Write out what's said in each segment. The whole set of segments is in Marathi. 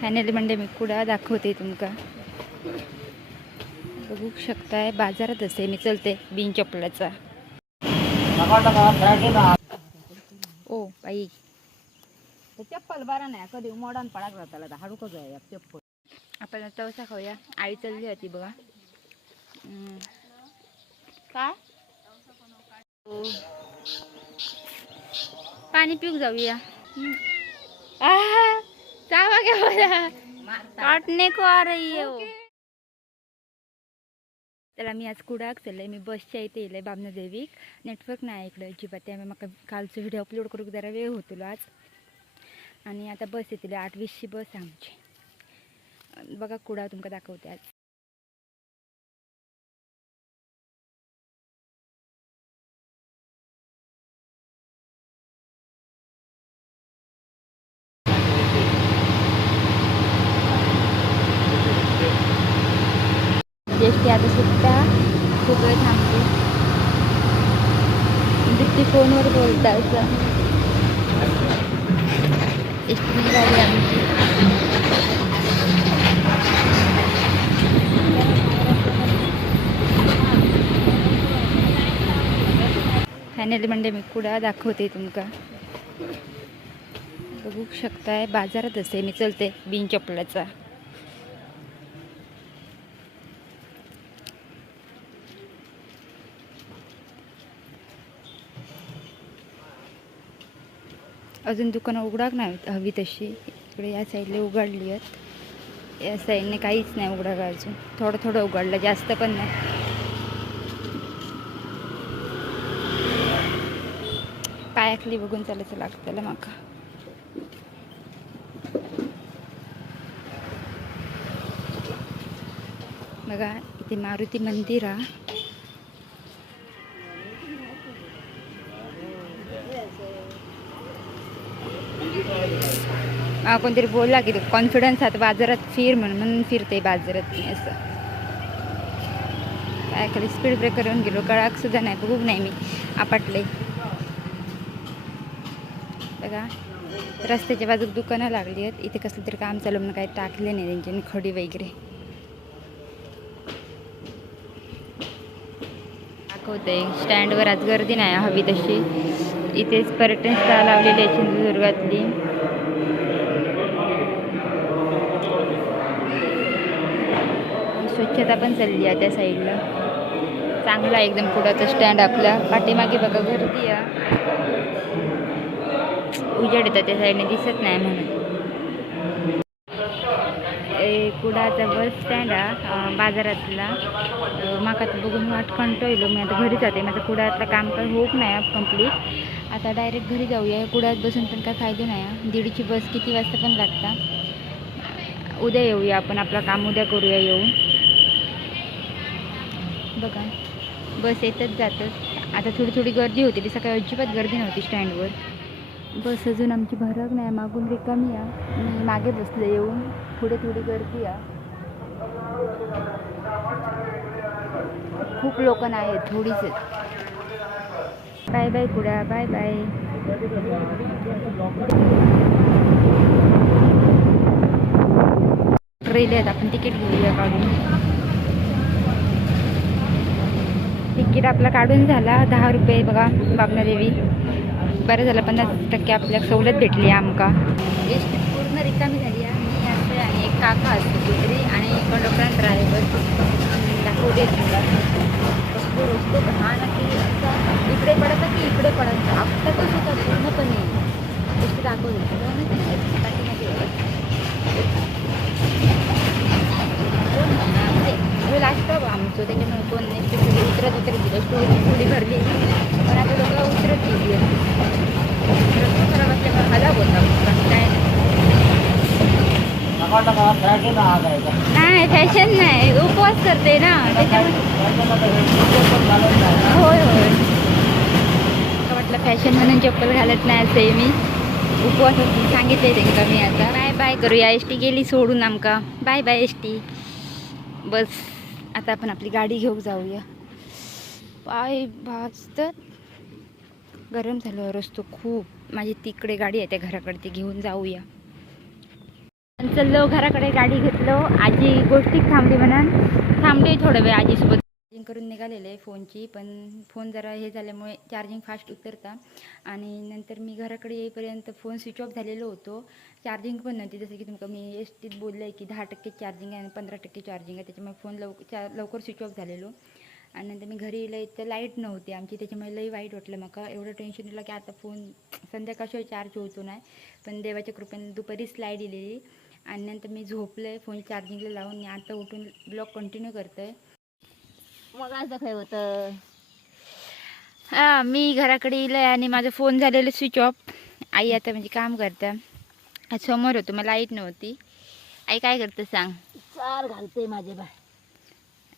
फायनली म्हणजे मी कुडा दाखवते तुमका. बघू शकताय बाजारात असते मी चलते बिन चपलाचा. O by. चप्पल बरा नाही कधी मोडान पडाक जाताला हाडूकच आहे चप्पल. आपण तवसा खाऊया. आई चालली होती बघा. काय? पाणी पिऊक जाऊया. आ जावा घ्या मला काटणे को आ रही है वो. त्याला मी आज कुडाक चलय मी बसच्या इथे येयलंय बामना देवीक नेटवर्क नाही इकडे अजिबात. त्यामुळे म्हाका कालचो व्हिडिओ अपलोड करूक जरा वेळ होतलो आज. आणि आता बस येतली. आठ वीसची बस आहे आमची. बघा कुडा तुमका दाखवते आज एस आता सुट्टा खूप वेळ थांबते ती फोनवर बोलता असं. एस आमची. फायनली म्हणजे मी कुडा दाखवते तुमका. बघू शकताय बाजारात असे मी चलते बिन चपलाचा अजून दुकानं उघडाक नाही हवी तशी. इकडे या साईडला उघडली आहेत. या साईडने काहीच नाही उघडा अजून. थोडं थोडं उघडलं जास्त पण नाही. पायाखाली बघून चालायचं लागतं माका बघा इथे मारुती मंदिर हा. कोणतरी बोलला की कॉन्फिडन्स आता बाजारात फिर म्हणून म्हणून फिरते बाजारात मी असं. काय खाली स्पीड ब्रेकर येऊन गेलो कळाक सुद्धा नाही बघू नाही मी आपटले बघा रस्त्याच्या बाजूक दुकानं लागली आहेत इथे कसलं तरी काम चालू म्हणून काही टाकले नाही त्यांच्यानी खडी वगैरे. दाखवते स्टँडवर आज गर्दी नाही हवी तशी. इथेच पर्यटन स्थळ लावलेली आहे सिंधुदुर्गातली. स्वच्छता पण चालली आहे त्या साईडला चांगला आहे एकदम पुढाचा स्टँड आपला. पाठीमागे बघा गर्दी उजेड येतात त्या साईडने दिसत नाही म्हणून. ए, कुडाचा बस स्टँड आहे बाजारातला. माका तर बघून वाट येलो मी. आता घरी जाते माझं कुडातलं काम काही होत नाही कंप्लीट आता डायरेक्ट घरी जाऊया. कुडात बसून पण काय फायदे नाही. दीडची बस किती वाजता पण लागता उद्या येऊया आपण आपलं काम उद्या करूया येऊन. बघा. बस येतच जातच. आता थोडी थोडी गर्दी होती. ती सकाळी अजिबात गर्दी नव्हती स्टँडवर. बस अजून आमची भरक नाही. मागून रिकामी आहे. मी मागे बसले येऊन. पुढे थोडी गर्दी आहे. खूप लोक नाही आहेत. थोडीच bye bye कुड्या. Bye bye. Trail आहेत. आपण तिकीट घेऊया काढून. तिकीट आपला काढून झाला दहा रुपये बघा बाबनादेवी बरं झालं पन्नास टक्के आपल्याला सवलत भेटली आमका. एस टी पूर्ण रिकामी झाली आहे. मी असते आणि एक काका असतो कुठेतरी आणि कंडक्टर ड्रायव्हर दाखवते घाण की असं. इकडे पडत की इकडे पडत आपलं कसं होतं पूर्णपणे. एस टी दाखवते लास्ट आमचं त्याच्यामुळे कोण एस टी उतरत उतरत दिलं स्टोरी थोडी भरली. पण आता लोक उतरत गेली रस्ता खराब असल्यामुळे होता काय नाही. नाही फॅशन नाही. उपवास करते ना. त्याच्यामुळे होय होय. म्हटलं फॅशन म्हणून चप्पल घालत नाही असे मी. उपवास सांगितले त्यांना मी आता. बाय बाय करूया. एस टी गेली सोडून आमका. Bye bye S T bus. आता आपण आपली गाडी घेऊन जाऊया. पाय भाजतात. गरम झालं रस्तो खूप. माझी तिकडे गाडी आहे त्या घराकडे ती घेऊन जाऊया. चाललो घराकडे गाडी घेतलो. आजी गोष्टीत थांबली म्हणा. थांबली थोडं वेळ आजीसोबत चार्जिंग करून निघालेले फोनची. पण फोन जरा हे झाल्यामुळे चार्जिंग फास्ट उतरता. आणि नंतर मी घराकडे येईपर्यंत फोन स्विच ऑफ झालेलो होतो. चार्जिंग पण नव्हती. जसं की तुमका मी एस टीत बोललं आहे की दहा टक्के चार्जिंग आहे आणि पंधरा टक्के चार्जिंग आहे. त्याच्यामुळे फोन लव चा लवकर स्विच ऑफ झालेलो. आणि नंतर मी घरी येलं तर लाइट नव्हती आमची. त्याच्यामुळे लई वाईट वाटलं माका एवढं टेन्शन दिलं की आता फोन संध्याकाळशिवाय चार्ज होतो नाही. पण देवाच्या कृपेने दुपारीच लाइट दिलेली. आणि नंतर मी झोपले फोन चार्जिंगला लावून. मी आता उठून ब्लॉग कंटिन्यू करतोय. मग असं काय होतं? हा मी घराकडे येईल आणि माझा फोन झालेला स्विच ऑफ आई आता म्हणजे काम करता. आज समोर होतो मला लाइट नव्हती. आई काय करतं सांग? चार घालते माझे बाय.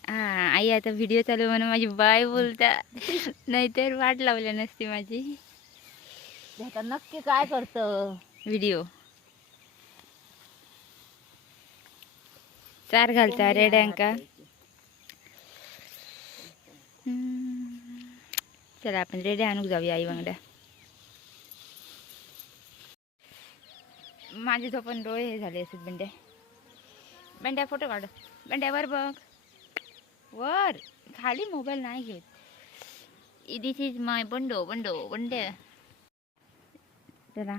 हा आई आता व्हिडिओ चालू म्हणून माझी बाय बोलता नाहीतर वाट लावली नसती माझी. आता नक्की काय करतं? व्हिडिओ चार घालता रेड्यांका. चला आपण रेडे आणूक जाऊया आई वांगडा माझे झोपून डोळे हे झाले असत बंड्या. बंड्या फोटो काढ. बंड्या वर बघ. वर. खाली मोबाईल नाही घेत. This is my Bando Bando Bandya. चला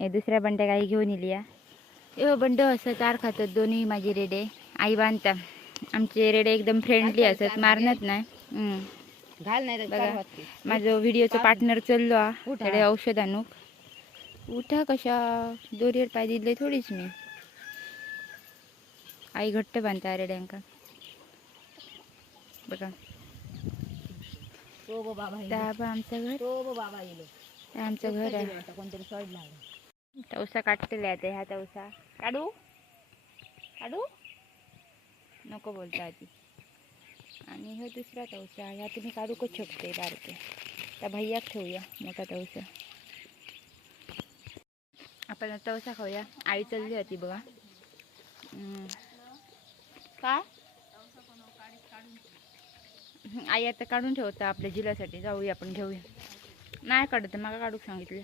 हे दुसऱ्या बंड्या गाई घेऊन येली या यो बंड असं चार खातात दोन्ही माझी रेडे. आई बांधता. आमचे रेडे एकदम फ्रेंडली असत मारणार नाही. घाल नाही बघा. माझं व्हिडिओचं पार्टनर चाललो उठा. त्याकडे औषध आणूक उठा कशा दोरीवर पाय दिले थोडीच मी. आई घट्ट बांधता रेड्यांका बघा. तो बो बाबा आमचं घर. हे आमचं घर आहे. तवसा काटलेला आहे ह्या तवसा. काढू? काढू? नको बोलता आधी. आणि हा दुसरा तवसा ह्या तुम्ही काढूकच शकते बारके. त्या भैयाक ठेवूया मोठा तवसा. आपण तवसा खाऊया. आई चालली होती बघा. का काय? आई आता काढून ठेवता आपल्या जिल्ह्यासाठी जाऊया आपण घेऊया. नाही काढत मला काढूक सांगितलं.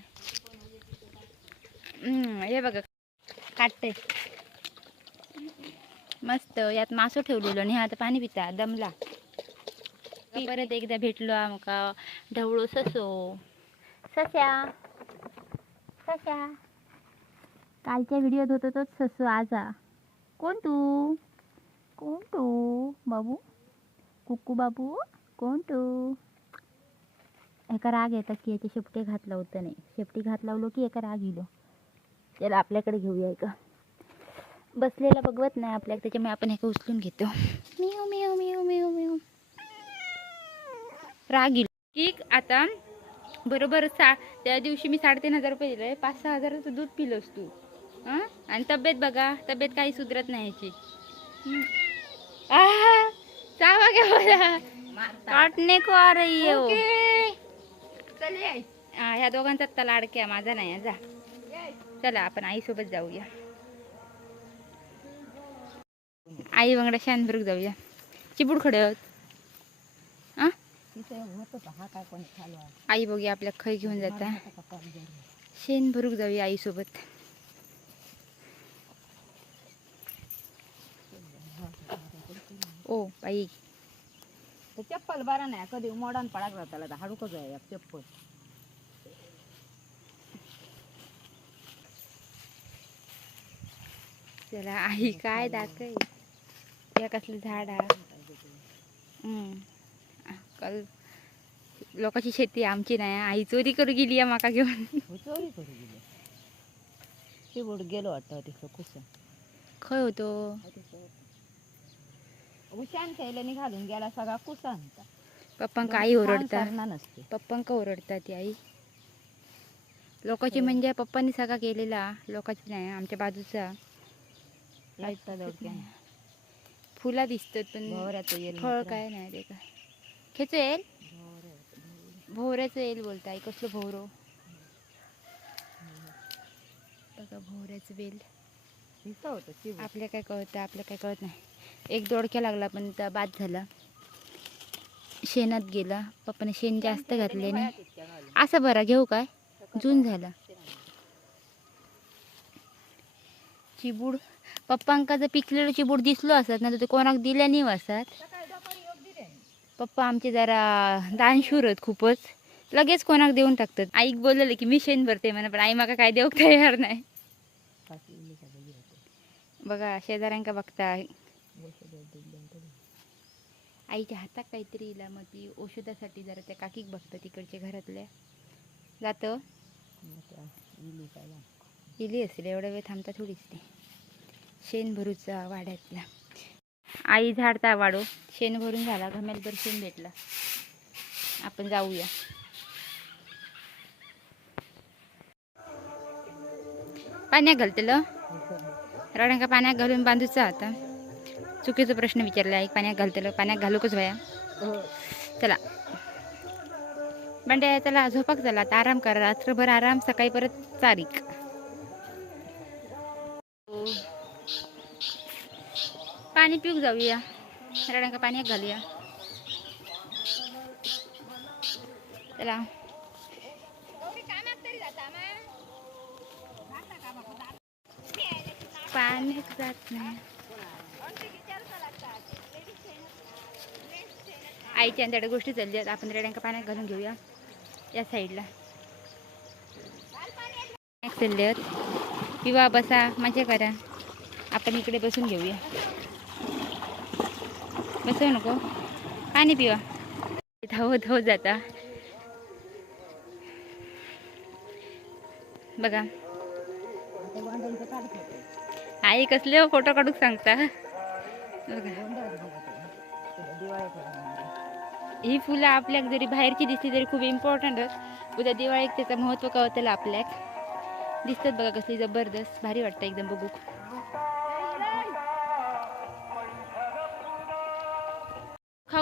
हम्म, हे बघा. काटते मस्त यात मासो ठेवलेलो आणि हा आता पाणी पिता दमला. परत एकदा भेटलो आमका? ढवळू ससो. सस्या. सस्या. कालच्या व्हिडिओत होतो तोच ससो आजा. कोण तू? कोण तू? बाबू? कुक्कू बाबू? कोण तू? एका राग येतात की याचे शेपटे घात लावतं नाही. शेपटी घात लावलो की एका राग येलो. त्याला आपल्याकडे घेऊया का बसलेला बघवत नाही आपल्या त्याच्यामुळे आपण एका उचलून घेतो. मिऊ मिऊ मिऊ मिऊ मिऊ. राग येईल की आता बरोबर सा त्या दिवशी मी साडेतीन हजार रुपये दिले. पाच सहा हजाराचं दूध पिलोस तू. हं? आणि तब्येत बघा तब्येत काही सुधरत नाही याची. चावा घ्या मला. काटणे को आ रही है. हा, ह्या दोघांचा तला अडक्या माझा नाही जा. चला आपण आईसोबत जाऊया. आई वांगडा शानभरूक जाऊया. चिबूड खडे आहोत हा तिथे होतं का? हा काय कोणी खालवा आई बघूया आपल्या खै घेऊन जाता. शेण भरूक जाऊया आईसोबत. O by. चप्पल बरा नाही कधी मोडान पडाक हाडूकच आहे एक चप्पल. चला आई काय दाखय या कसलं झाड हा? हम्म. कल लोकांची शेती आमची नाही. आई चोरी करू गेली आहे माका घेऊन. हो, चोरी करू गेली. ती बोट गेलो वाटतं तिथं कुसन खय होतो उशान थैल्याने घालून गेला सगळा कुसन पप्पांका आई ओरडता. नसते. पप्पांका ओरडता ती आई. लोकांची म्हणजे पप्पांनी सगळा केलेला लोकांची नाही आमच्या बाजूचा. फुला दिसतात पण फळ. काय नाही ते काय. खेचो येईल? भोवऱ्याचं येईल बोलता आई कसलं भोवरो. बघा भोवऱ्याचं बेल चिबूड. आपल्या काय कळतं आपल्या काय कळत नाही. एक दोडक्या लागला पण त्या बाद झाला. शेणात गेला. पप्पाने शेण जास्त घातले नाही. असं बरा घेऊ काय? जून झाला. चिबूड. पप्पांका जर पिकलेलं चिबूड दिसलो असत ना तर ते कोणाक दिल्या नाही असत. पप्पा आमचे जरा दानशूर आहेत खूपच. लगेच कोणाक देऊन टाकतात. आईक बोललेलं की मी शेण भरते म्हणा पण आई माका काय देऊक तयार नाही. बघा शेजाऱ्यांका बघता. आईच्या हातात काहीतरी इला मग ती औषधासाठी जरा त्या काकीक बघतं तिकडच्या घरातल्या. जातं. इली असेल एवढा वेळ थांबता थोडीच ते. शेण भरूचा वाड्यातला. आई झाडता वाढो. शेण भरून झाला घमेलभर शेण भेटला. आपण जाऊया. पाण्यात घालतलं रड्यांका पाण्यात घालून बांधूचा आता चुकीचा प्रश्न विचारला आहे पाण्यात घालतलं पाण्यात घालूकच वया चला. बंड्या चला झोपाक चला. आता आराम करा. रात्रभर आराम सकाळी परत तारीख. पाणी पिऊक जाऊया. रड्यांका पाण्यात घालूया. चला. पाण्यात जात नाही. आईच्या त्याकडे गोष्टी चालल्या आपण रेड्यांका पाण्यात घालून घेऊया. या साईडला. चालले आहेत. किंवा बसा मजा करा. आपण इकडे बसून घेऊया. बसव नको. पाणी पिवा. धाव धाव जाता. बघा. आई कसले हो फोटो काढूक सांगता. ही फुलं आपल्याक जरी बाहेरची दिसली तरी खूप इम्पॉर्टंट उद्या दिवाळीत त्याचं महत्त्व कळतलं आपल्याक. दिसतात बघा कसली जबरदस्त. भारी वाटतं एकदम बघू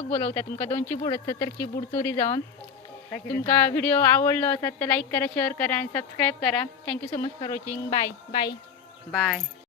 खाऊक बोलवता तुमका दोन चिबूड असतात तर चिबूड चोरी जाऊन. तुमका व्हिडिओ आवडलो असत तर लाईक करा शेअर करा आणि सबस्क्राईब करा. Thank you so much for watching bye bye bye